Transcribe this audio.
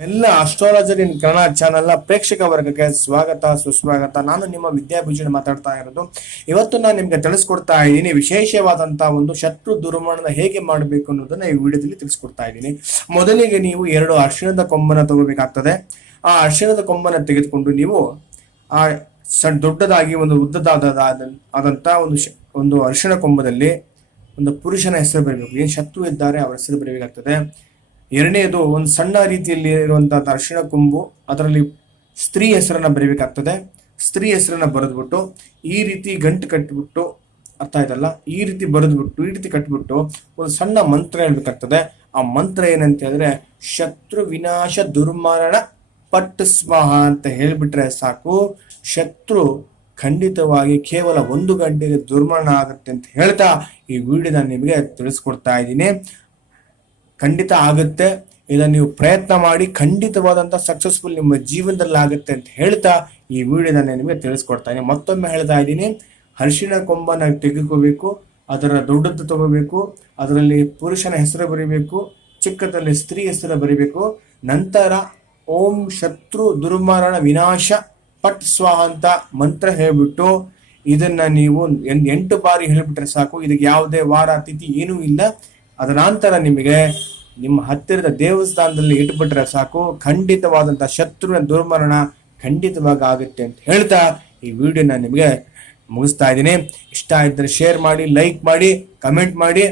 ಎಲ್ಲ ಅಸ್ಟ್ರಾಲಜರ್ ಇನ್ ಕನ್ನಡ ಚಾನೆಲ್ನ ಪ್ರೇಕ್ಷಕ ವರ್ಗಕ್ಕೆ ಸ್ವಾಗತ, ಸುಸ್ವಾಗತ. ನಾನು ನಿಮ್ಮ ವಿದ್ಯಾಭೂಷಣ ಮಾತಾಡ್ತಾ ಇರೋದು. ಇವತ್ತು ನಾನು ನಿಮ್ಗೆ ತಿಳಿಸ್ಕೊಡ್ತಾ ಇದ್ದೀನಿ ವಿಶೇಷವಾದಂತಹ ಒಂದು ಶತ್ರು ದುರ್ಮರಣ ಹೇಗೆ ಮಾಡಬೇಕು ಅನ್ನೋದನ್ನ ಈ ವಿಡಿಯೋದಲ್ಲಿ ತಿಳಿಸ್ಕೊಡ್ತಾ ಇದ್ದೀನಿ. ಮೊದಲಿಗೆ ನೀವು ಎರಡು ಅರ್ಶಿಣದ ಕೊಂಬನ ತಗೋಬೇಕಾಗ್ತದೆ. ಆ ಅರ್ಶಿಣದ ಕೊಂಬನ ತೆಗೆದುಕೊಂಡು ನೀವು ಆ ಸಣ್ಣ ದೊಡ್ಡದಾಗಿ ಒಂದು ಉದ್ದದಾದ ಆದಂತಹ ಒಂದು ಒಂದು ಅರ್ಶಿಣ ಕೊಂಬದಲ್ಲಿ ಒಂದು ಪುರುಷನ ಹೆಸರು ಬರೀಬೇಕು. ಏನ್ ಶತ್ರು ಇದ್ದಾರೆ, ಅವರ ಹೆಸರು ಬರೀಬೇಕಾಗ್ತದೆ. ಎರಡನೇದು ಒಂದು ಸಣ್ಣ ರೀತಿಯಲ್ಲಿ ಇರುವಂಥ ಅರಿಶಿಣ ಕೊಂಬು, ಅದರಲ್ಲಿ ಸ್ತ್ರೀ ಹೆಸರನ್ನ ಬರೀಬೇಕಾಗ್ತದೆ. ಸ್ತ್ರೀ ಹೆಸರನ್ನ ಬರೆದ್ಬಿಟ್ಟು, ಈ ರೀತಿ ಗಂಟು ಕಟ್ಟಿಬಿಟ್ಟು ಅರ್ಥ ಆಯ್ತಲ್ಲ? ಈ ರೀತಿ ಬರೆದ್ಬಿಟ್ಟು, ಈ ರೀತಿ ಕಟ್ಬಿಟ್ಟು ಒಂದು ಸಣ್ಣ ಮಂತ್ರ ಹೇಳ್ಬೇಕಾಗ್ತದೆ. ಆ ಮಂತ್ರ ಏನಂತ ಹೇಳಿದ್ರೆ, ಶತ್ರು ವಿನಾಶ ದುರ್ಮರಣ ಪಟ್ ಸ್ವಾಹ ಅಂತ ಹೇಳಿಬಿಟ್ರೆ ಸಾಕು. ಶತ್ರು ಖಂಡಿತವಾಗಿ ಕೇವಲ ಒಂದು ಗಂಟೆಗೆ ದುರ್ಮರಣ ಆಗುತ್ತೆ ಅಂತ ಹೇಳ್ತಾ ಈ ವಿಡಿಯೋನ ನಿಮಗೆ ತಿಳಿಸ್ಕೊಡ್ತಾ ಇದ್ದೀನಿ. ಖಂಡಿತ ಆಗುತ್ತೆ. ಇದನ್ನ ನೀವು ಪ್ರಯತ್ನ ಮಾಡಿ ಖಂಡಿತವಾದಂತ ಸಕ್ಸಸ್ಫುಲ್ ನಿಮ್ಮ ಜೀವನದಲ್ಲಿ ಆಗುತ್ತೆ ಅಂತ ಹೇಳ್ತಾ ಈ ವಿಡಿಯೋನ ನಿಮಗೆ ತಿಳಿಸ್ಕೊಡ್ತಾ ಇದ್ದೀನಿ. ಮತ್ತೊಮ್ಮೆ ಹೇಳ್ತಾ ಇದ್ದೀನಿ, ಅರಿಶಿಣ ಕೊಂಬನ ತೆಗೆದುಕೋಬೇಕು, ಅದರ ದೊಡ್ಡದು ತಗೋಬೇಕು, ಅದರಲ್ಲಿ ಪುರುಷನ ಹೆಸರು ಬರೀಬೇಕು ಚಿಕ್ಕದಲ್ಲಿ ಸ್ತ್ರೀ ಹೆಸರು ಬರೀಬೇಕು, ನಂತರ ಓಂ ಶತ್ರು ದುರ್ಮರಣ ವಿನಾಶ ಪಟ್ ಸ್ವಾಹ ಅಂತ ಮಂತ್ರ ಹೇಳ್ಬಿಟ್ಟು ಇದನ್ನ ನೀವು ಎಂಟು ಬಾರಿ ಹೇಳ್ಬಿಟ್ರೆ ಸಾಕು. ಇದಕ್ಕೆ ಯಾವುದೇ ವಾರ ತಿಥಿ ಏನೂ ಇಲ್ಲ. ಅದರ ನಂತರ ನಿಮಗೆ ನಿಮ್ಮ ಹತ್ತಿರದ ದೇವಸ್ಥಾನದಲ್ಲಿ ಇಟ್ಬಿಟ್ರೆ ಸಾಕು. ಖಂಡಿತವಾದಂತ ಶತ್ರುವಿನ ದುರ್ಮರಣ ಖಂಡಿತವಾಗಿ ಆಗುತ್ತೆ ಅಂತ ಹೇಳ್ತಾ ಈ ವಿಡಿಯೋನ ನಿಮಗೆ ಮುಗಿಸ್ತಾ ಇದ್ದೀನಿ. ಇಷ್ಟ ಇದ್ದರೆ ಶೇರ್ ಮಾಡಿ ಲೈಕ್ ಮಾಡಿ ಕಮೆಂಟ್ ಮಾಡಿ.